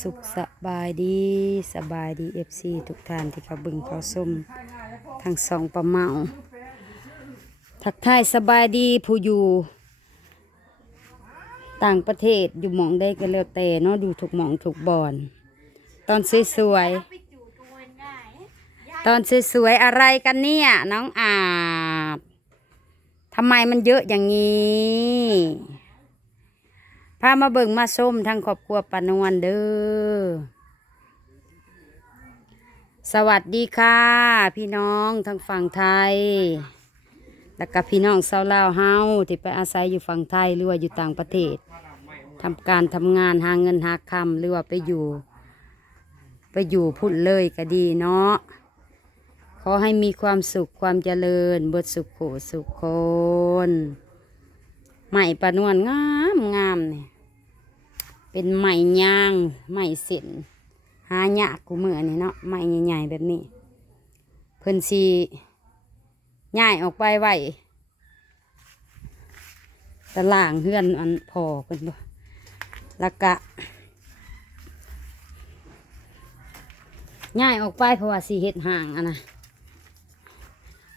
สุขสบายดีสบายดีเอฟซีทุกท่านที่เขาเบึงเขาส้มทั้งสองประเมาทักทายสบายดีผู้อยู่ต่างประเทศอยู่หมองได้ก็แล้วแต่เนาะดูถูกหมองถูกบอน ตอนสวยๆตอนสวยๆอะไรกันเนี่ยน้องอาบทำไมมันเยอะอย่างนี้ พามาเบิ่งมาส้มทั้งครอบครัวปานวนเด้อ สวัสดีค่ะ พี่น้องทั้งฝั่งไทย แล้วก็พี่น้องชาวลาวเฮาที่ไปอาศัยอยู่ฝั่งไทยหรือว่าอยู่ต่างประเทศทำการทำงานหาเงินหาคำหรือว่าไปอยู่ ไปอยู่พุ่นเลยก็ดีเนาะ ขอให้มีความสุขความเจริญเบิดสุขโขสุขคน ใหม่ปานวนงามงามเนี่ย เป็นไม้ย่างไม้เส้นหายากกูเมื่อนี่เนาะไม้ใหญ่ๆแบบนี้ เพิ่นสีย่ายออกไปไว้ตะล่างเฮือนอันพอเพิ่นบ่ล้วก็ย่ายออกไปเพราะว่าสีเห็ดห่างอะนะ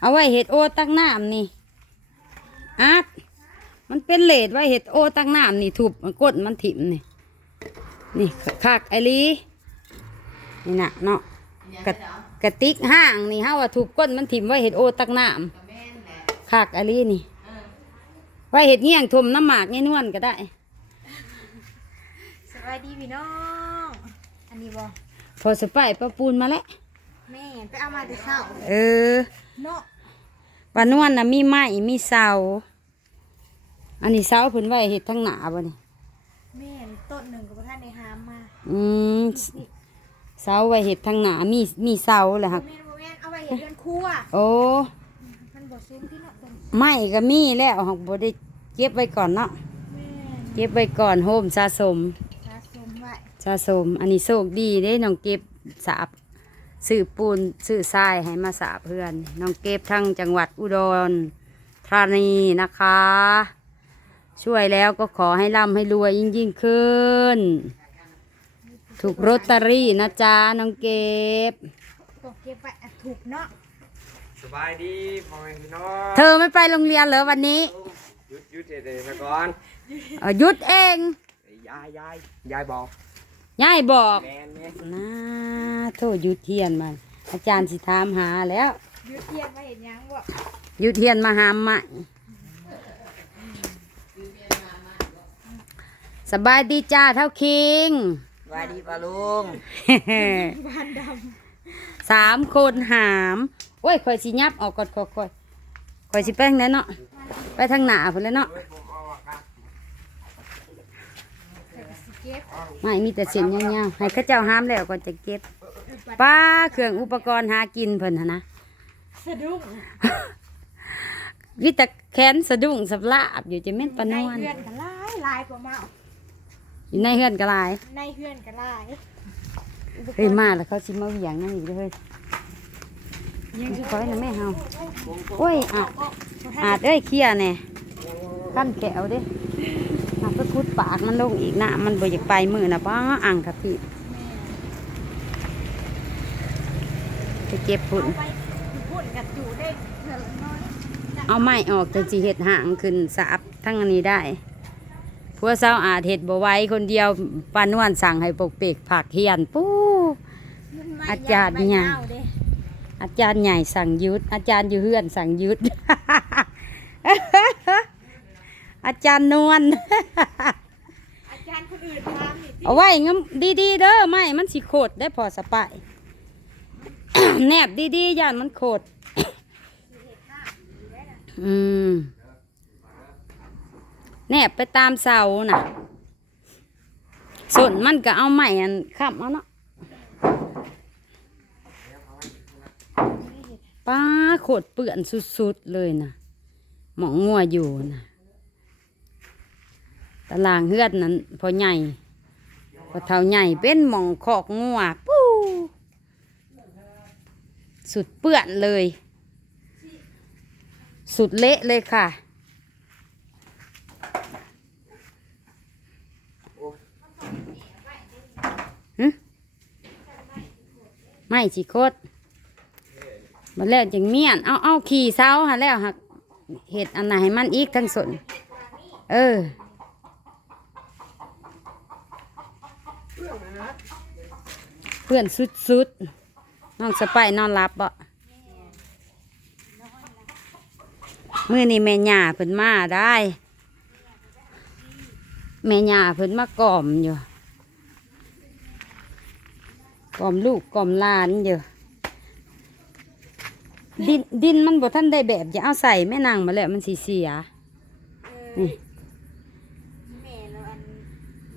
เอาไว้เห็ดโอตักน้ำนี่อาดมันเป็นเลดไว้เห็ดโอตักน้ำนี่ถูบมันกดมันถิ่มนี่ นี่คักไอหลีนี่นะเนาะกระกระติกห้างนี่ฮะว่าถูกก้นมันถิ่มไว้เห็ดโอตักน้ำคักไอหลีนี่ไว้เห็ดเงี้ยงทมน้ำหมากเงี้ยนวลก็ได้สวัสดีพี่น้องอันนี้บอพอสไปายประปูนมาแล้วแม่ไปเอามาแต่เช้าเออเนาะวานวลนะมีไม้มีเสาอันนี้เสาเพิ่นไว้เห็ดทั้งหนาบ่นี่ แม่ต้นหนึ่งกับท่านในหามมา อืมเสาไว้เห็ดทั้งหนามีมีเสาแหละครับแม่นบ่แม่นเอาไว้เห็ดเดือนครัวโอ้มันบ่ซุ้มที่เนาะต้นไม้ก็มีแล้วหักบ่ได้เก็บไว้ก่อนเนาะแม่นเก็บไว้ก่อนโฮมสะสมสะสมไว้สะสม อันนี้โชคดีเด้น้องเก็บสาบซื้อปูนซื้อทรายให้มาสาบเพื่อนน้องเก็บทั้งจังหวัดอุดรธานีนะคะ ช่วยแล้วก็ขอให้ร่ำให้รวยยิ่งยิ่งขึ้น ถูกลอตเตอรี่นะจ๊ะน้องเก็บ ตกเก็บไว้อะถูกเนาะสบายดีพ่อแม่พี่น้องเธอไม่ไปโรงเรียนเหรอวันนี้หยุดหยุดเด็ดๆนะก่อนเอ่อหยุดเองยายยายยายบอกยายบอกแมนเนี่ยนะโทษหยุดเทียนมาอาจารย์สิถามหาแล้วยืดเทียนไว้เห็นยังบ่หยุดเทียนมาหามใหม่สบายดีจ้าเท่าคิง สบายดีป่ะลุงบานดสามคนหามโอ้ยคอยสิยับออกก่อนคอยคอยคอยสิไปทางไหนเนาะไปทางหน้าพุ่นแหล้วเนาะำแต่ก็สิเก็บไม่มีแต่เส้นยาวๆให้เข้าเจ้าหามแล้วก่อนจะเก็บป้าเครื่องอุปกรณ์หากินเพิ่นหั่นนะสะดุ้งวิตาแขนสะดุ้งสับลาบอยู่จะเม่นปานในวนเฮือนกันหลายหลายกว่าเมา อยู่ในเฮือนก็หลายในเฮือนกันหลายเฮ้ยมาแล้วเขาสิมาเหวี่ยงนั่นอีกเด้อเฮ้ยยังสิขอให้นะแม่เฮาโอ้ยอาจอาจเอ้ยเคลียร์แน่ขั้นแขวเด้อาไปคุดปากมันลงอีกนะมันบ่อยากไปมือนะป้าอ่างครับพี่ไปเก็บฝุ่นเอาไปพุ่นกับอยู่ได้เท่าน้อย เอาไม้ออกจะสิเห็ดห่างขึ้นสาบทั้งอันนี้ได้พ วกเศร้าอาจเห็ดบ่ไหว้คนเดียวปานวนสั่งให้ปกเปกผักเฮียนปู้มันไม่อาจารย์ไม่เนี่ยเอเด้อาจารย์ใหญ่สั่งหยุด อาจารย์อยู่เฮือนสั่งหยุด อาจารย์นวลอาจารย์คนอื่นทำนี่เอาไว้งั้นดีๆเด้อไม่มันสิโคตรได้พอสปายแนบดีๆย่านมันโคตรอืม แนบไปตามเสาน่ะส่วนมันก็เอาไม้อันขับเอาเนาะป้าโคตรเปื่อนสุดๆเลยนะหมองงัวอยู่นะตารางเฮือดนั้นพอใหญ่พอเท่าใหญ่เป็นหมองคอกงัวปู้สุดเปื้อนเลย สุดเละเลยค่ะ ไม่สิโคตรมาแล้วจังเมียนเอาเอาขี่เสาหาแล้วหักเห็ดอันไหนให้มันอีกทั้งสนเออเพื่อนสุดๆน้องสไปนอนรับบ่มื่อนี้แม่หย่าเพิ่นมาได้ แม่หย่าเพิ่นมากล่อมอยู่ กล่อมลูกกล่อมหลานอยู่ดินดินมันบ่ทันได้แบบจะเอาใส่แม่นางมาแล้วมันสิเสียเออนี่แม่เราอัน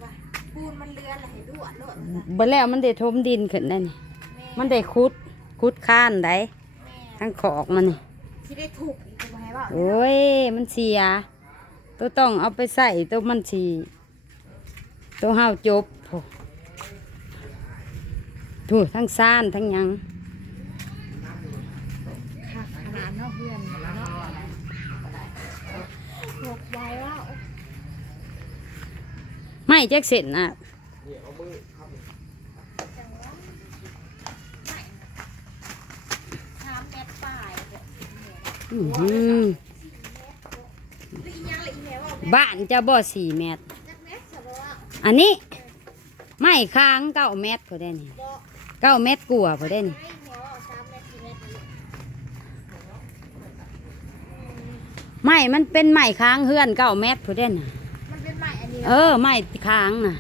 ว่าปูนมันเลือนอะไรด้วยโลดว่าบ่แล้วมันได้ทมดินขึ้นได้นี่แม่มันได้คุดคุดค้านได้แม่ทั้งขอกมันนี่ที่ได้ถูกอีกตัวให้ว่าโอ้ยมันเสีย ตัวต้องเอาไปใส่ตัวมันสีตัวห้าวจบโถูทั้งซ่านทั้งหยังค่ะขนาดเนาะเพื่อนเนาะหกใบว่าไม่แจ็คเสร็จอะบ้านจะบ่สี่เมตร อันนี้ ไม่ค้างเก้าเมตรพอได้นี่บ่ เก้าเมตรกลัวาพอได้นี่ให้แม่ว่าสามเมตรสี่เมตรนี่ไม่มันเป็นไม้ค้างเฮือนเก้าเมตรพอได้น่ะมันเป็นไม้อันนี้เออไม้ค้างน่ะ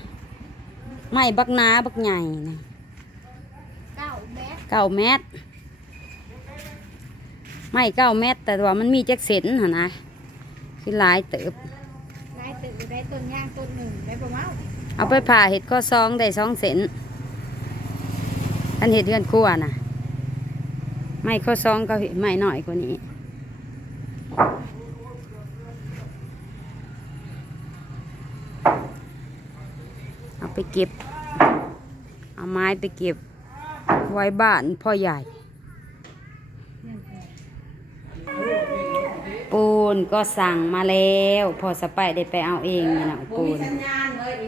ไม้บักหนาบักใหญ่นะเก้าเมตรเก้าเมตรไม่เก้าเมตรแต่ว่ามันมีแจ็คเซนหนนะคือหลายเติบนายตื่นได้ต้นย่างต้นหนึ่งได้ประมาณเอาไปผ่าเห็ดข้อซองได้สองเซน อันเห็ดเดือนครัวน่ะ ไม่ข้อซองก็ไม่หน่อยกว่านี้ เอาไปเก็บ เอาไม้ไปเก็บ ไว้บ้านพ่อใหญ่ ปูนก็สั่งมาแล้ว พอสไปได้ไปเอาเองนี่นะปูน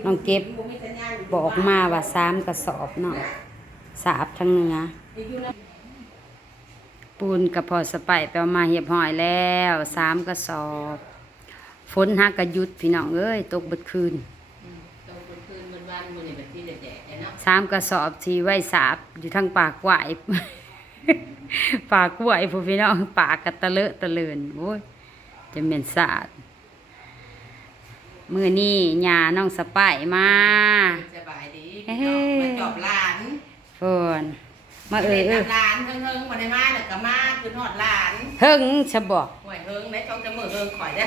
น้องเก็บบอกมาว่าสามกระสอบเนาะ สาบทั้งเนื้อปูนกับพอสไปไปเอามาเหียบหอยแล้วสามกระสอบฝนหักกระยุดพี่น้องเอ้ยตกเบิดคืนตรงคืนวันวันมือนี่แบบที่เด็ดๆเนาะสามกระสอบที่ไว้สาบอยู่ทางปากกวายปากกล้วยผู้พี่น้องปากกระตะเลอะตะเลินโอ้ยจะเหม็นสาดมือนี่ยาน้องสไปายมาสบายดีเฮ้มาจอบหลา นเฟินมาเอ่ยเอ้ยหลานเฮิงเฮิงมาได้มาแล้วก็มาคือทอดหลานเฮิงฉบอกห่วยเฮิงได้ช่องจะมือเฮิงข่อยได้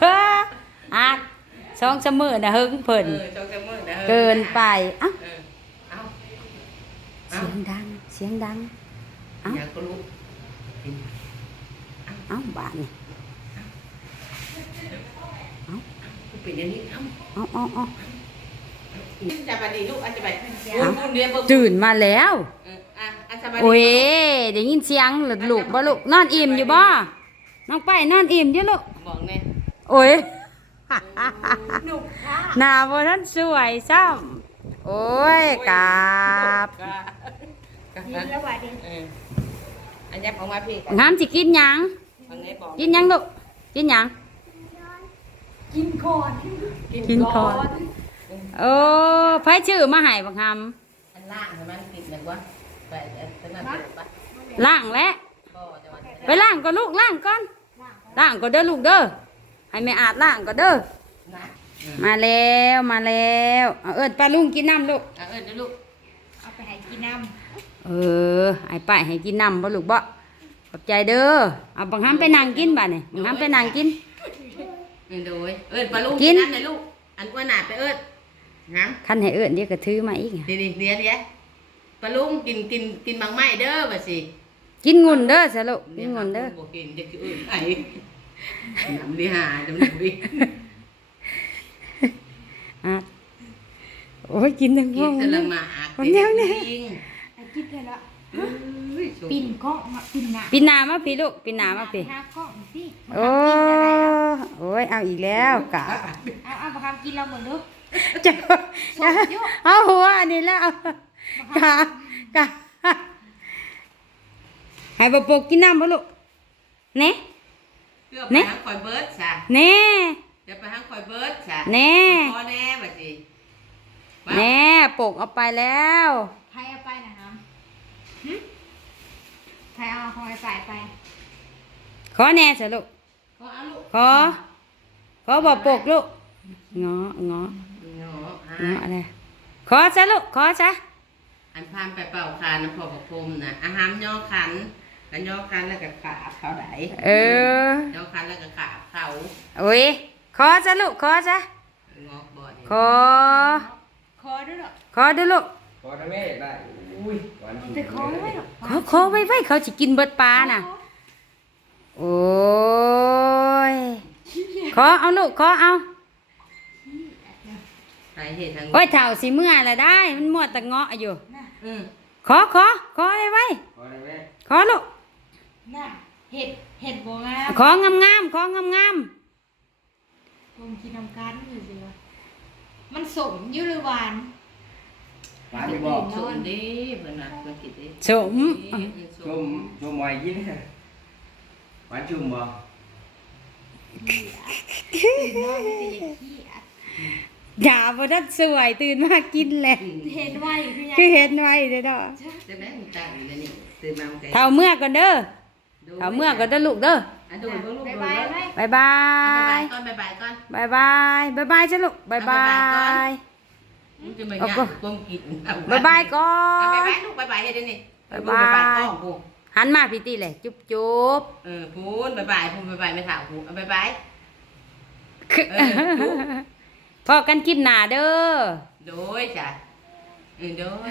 เฮ้ออาสองสมือนะเฮิงเพิ่นเออช่องจะมือนะเกินไปเอ้าเออเอาเสียงดังเสียงดังเอ้าอยากก็รู้เอ้าบาทนี่กูเป็นอย่างนี้เอ้าเอ้าเอ้าเอ้า จะบดีลูกอันจะไปคุณเรียนบ่ตื่นมาแล้วเอออะอันสบายดีโอ้ยได้ยินเสียงหลุดลูกบ่ลูกนอนอิ่มอยู่บ่น้องไปนอนอิ่มอยู่ลูกบอกแน่โอ้ยหนุกค่ะหน้าบ่ทันสวยซ้ำโอ้ยกราบยินแล้วว่าดิเอออันยับออกมาพี่งามสิกินหยังอันไหนบอกกินหยังลูกกินหยังกินก่อนกินก่อน โอ้ไผชื่อมาให้บักหอันล่างให้มันติดหนึ่งวะไปอันนั้นเปิดปะำล้างแล้วพ่อจะว่าไปล้างก่อนลูกล้างก่อนล้างก่อนเด้อลูกเด้อให้แม่อาบล้างก่อนเด้อนะมาแล้วมาแล้วเอาเอิ้นป้าลุงกินน้ำลูกอะเอิญนะลูกเอาไปให้กินน้เออไอ้ป้ายให้กินน้ำบ่ลูกบ่ขอบใจเด้อเอาบังคับไปนั่งกินบ่เนี่ยบังคับไปนั่งกิน เอิญโดยเอิญปลาลูกกิน นั่นเลยลูกอันกว่าหนาไปเอิญ ฮะคันให้เอิ้นเดี๋ยวก็ถือมาอีกอะเดี๋ยวเดี๋ยวเดี๋ยวปลาลุงกินกินกินบางไม้เด้อบ่สิกินงุนเด้อซะลูกกินงุนเด้อบ่กินจะคือเอิญไอ้น้ำดิหาน้ำหนึ่งดิอะโอ้ยกินทั้งกิห้อนงแต่ละหมาอักคนเดียวเนี่ยจริงำไอ้กินเลยละเอ้ยโชคปิ่นกล้องมาปิ่นหนาปีหนามาพี่ลูกปีหนามาพี่หากล้องสิโอ้โอ้ยเอาอีกแล้วกะเอาเอาประคำกินเราเหมือนเดิม จะเอาหัวอันนี้แล้วเอากะกะให้บ่ปกกินน้ำบ่ลูกเน่เพื่อไปเนี่ยหางคอยเบิร์ดจ้ะเน่เดี๋ยวไปหางคอยเบิร์ดจ้ะเน่พอแน่บัดนี้มาแน่ปกเอาไปแล้วใครเอาไปนะครับหึใครเอาคอยใส่ไป ขอแน่สิลูกขอเอาลูกขอขอบ่ปกลูกเงาะเงาะ เนาะอะเงาะอะไรขอซะลูกขอซะอันพามไปเป่าคานน้ำพอประพรมนะอาหารย่อขันกันย่อขันแล้วก็ขาบเขาไหนเออย่อขันแล้วก็ขาบเขาโอ้ยขอซะลูกขอซะงอกบ่อนี่ขอคอด้วยเหรอขอดูลูกพอทำแม่อยากได้อุ้ยหวานแต่คอไม่หรอกขอขอไว้ไว้เขาจะกินเบิดปลาน่ะโอ้ยขอเอาลูกขอเอา ไปเหตุทางโอ้ยเถ่าสิเมื่อละได้ มันมัวแต่เงาะอยู่ อืมขอขอขอไว้ไว้ พอทำแม่ขอลูก น่ะเห็ดเห็ดบัวงามของงามๆของงามผมกินน้ำกันอยู่สิวะมันสมอยุหรือหวานหวานไม่บอกชมดิเพิ่นน่ะเพิ่นกินดิๆสมอืมชชมมชมไว้กินหวานชุ่มบ่ตื่นนอนจะอย่างขี้อะ อย่าบ่ทันสวยตื่นมากินแหละเห็นไว้คือยังคือเห็นไว้เด้อเนาะได้ไหมมีตังค์อยู่ในนี่ตื่นมามันก็เท่าเมื่อก่อนเด้อเท่าเมื่อก่อนเด้อลูกเด้ออะดูเบิ่งลูกบายดูบายเบิ่งไหมบายบาอะบ๊ายบายยก่อนบ๊ายบายก่อนบายบายบายบายจ้ะลูกบายบายมึงจะมาเอายากก็ก้มกินเอบายบายก่อเอาบ๊ายนบายลูกบ๊ายบายเฮ็ดได้นี่บ๊ายบายบ๊ายบายกล้องกูหันมาพี่ตีเลยจุ๊บจุ๊บเออพูนบ๊ายบายพูนบ๊ายบายไม่ถามพูนเอาบ๊ายบายคือเออจุ๊บ พอกันคลิปหน้าเด้อ โดยจ้ะเออโดย